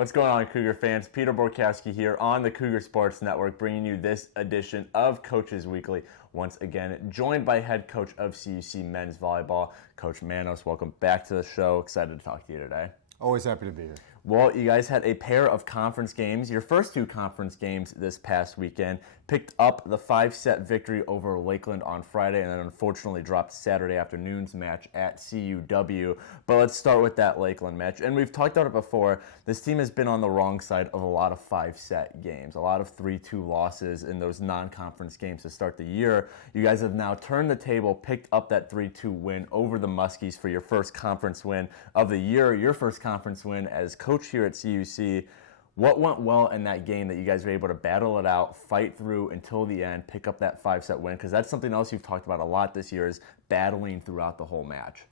What's going on, Cougar fans? Peter Borkowski here on the Cougar Sports Network, bringing you this edition of Coaches Weekly. Once again, joined by head coach of CUC men's volleyball, Coach Manos. Welcome back to the show. Excited to talk to you today. Always happy to be here. Well, you guys had a pair of conference games, your first two conference games this past weekend. Picked up the 5-set victory over Lakeland on Friday, and then unfortunately dropped Saturday afternoon's match at CUW. But let's start with that Lakeland match. And we've talked about it before. This team has been on the wrong side of a lot of 5-set games, a lot of 3-2 losses in those non-conference games to start the year. You guys have now turned the table, picked up that 3-2 win over the Muskies for your first conference win of the year, your first conference win as coach here at CUC. What went well in that game that you guys were able to battle it out, fight through until the end, pick up that 5-set win? Because that's something else you've talked about a lot this year, is battling throughout the whole match.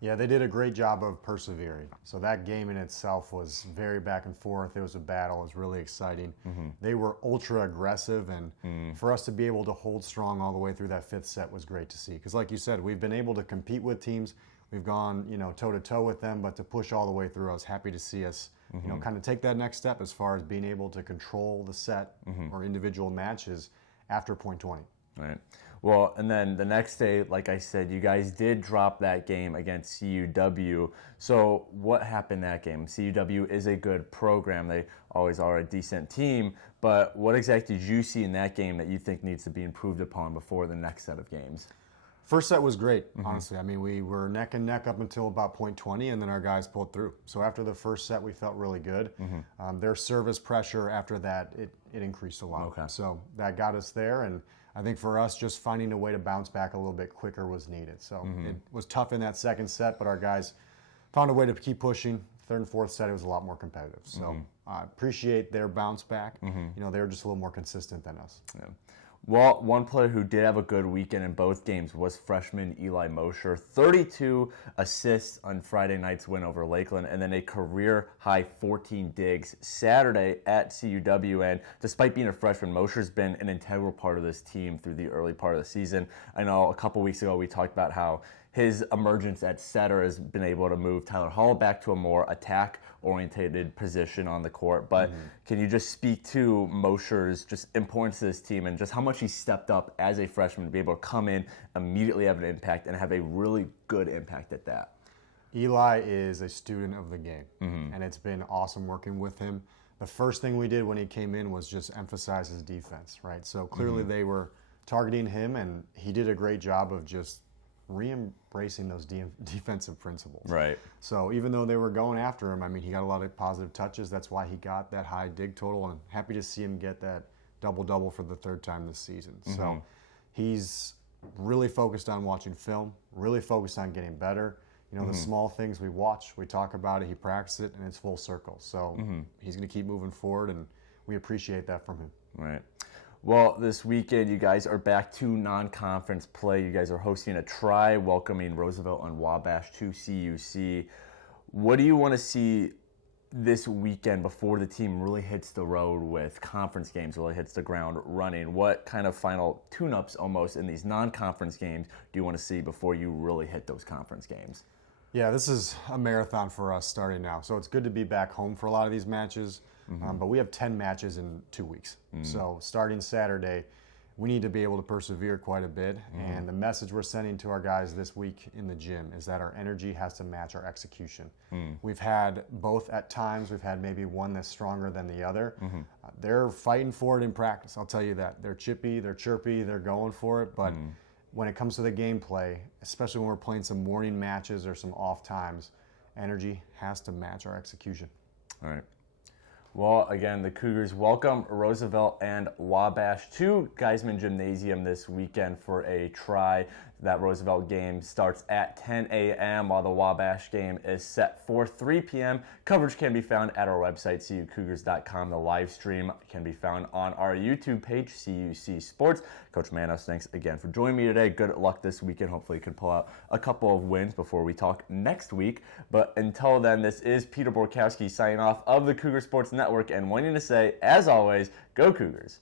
Yeah, they did a great job of persevering. So that game in itself was very back and forth. It was a battle. It was really exciting. They were ultra aggressive, and for us to be able to hold strong all the way through that 5th set was great to see. Because like you said, we've been able to compete with teams. We've gone, toe-to-toe with them, but to push all the way through, I was happy to see us, kind of take that next step as far as being able to control the set or individual matches after point 20. Right. Well, and then the next day, like I said, you guys did drop that game against CUW. So what happened that game? CUW is a good program. They always are a decent team. But what exactly did you see in that game that you think needs to be improved upon before the next set of games? First set was great, honestly. I mean, we were neck and neck up until about point 20, and then our guys pulled through. So after the first set, we felt really good. Their service pressure after that, it increased a lot. Okay. So that got us there, and I think for us, just finding a way to bounce back a little bit quicker was needed. So it was tough in that second set, but our guys found a way to keep pushing. Third and fourth set, it was a lot more competitive. So I appreciate their bounce back. They were just a little more consistent than us. Yeah. Well, one player who did have a good weekend in both games was freshman Eli Mosher. 32 assists on Friday night's win over Lakeland, and then a career-high 14 digs Saturday at CUW. And despite being a freshman, Mosher's been an integral part of this team through the early part of the season. I know a couple weeks ago we talked about how his emergence at setter has been able to move Tyler Hall back to a more attack-oriented position on the court. But can you just speak to Mosher's just importance to this team and just how much he stepped up as a freshman to be able to come in, immediately have an impact, and have a really good impact at that? Eli is a student of the game, and it's been awesome working with him. The first thing we did when he came in was just emphasize his defense, right? So clearly they were targeting him, and he did a great job of just re-embracing those defensive principles. Right. So even though they were going after him, I mean, he got a lot of positive touches. That's why he got that high dig total, and I'm happy to see him get that double-double for the 3rd time this season. So he's really focused on watching film, really focused on getting better. The small things we watch, we talk about it, he practices it, and it's full circle. So he's going to keep moving forward, and we appreciate that from him. Right. Well, this weekend, you guys are back to non-conference play. You guys are hosting a try, welcoming Roosevelt and Wabash to CUC. What do you want to see this weekend before the team really hits the road with conference games, really hits the ground running? What kind of final tune-ups almost in these non-conference games do you want to see before you really hit those conference games? Yeah, this is a marathon for us starting now. So it's good to be back home for a lot of these matches. But we have 10 matches in 2 weeks. So starting Saturday, we need to be able to persevere quite a bit. And the message we're sending to our guys this week in the gym is that our energy has to match our execution. We've had both at times. We've had maybe one that's stronger than the other. They're fighting for it in practice, I'll tell you that. They're chippy, they're chirpy, they're going for it. But when it comes to the gameplay, especially when we're playing some morning matches or some off times, energy has to match our execution. All right. Well, again, the Cougars welcome Roosevelt and Wabash to Geisman Gymnasium this weekend for a try. That Roosevelt game starts at 10 a.m. while the Wabash game is set for 3 p.m. Coverage can be found at our website, cucougars.com. The live stream can be found on our YouTube page, CUC Sports. Coach Manos, thanks again for joining me today. Good luck this weekend. Hopefully you can pull out a couple of wins before we talk next week. But until then, this is Peter Borkowski signing off of the Cougar Sports Network and wanting to say, as always, go Cougars.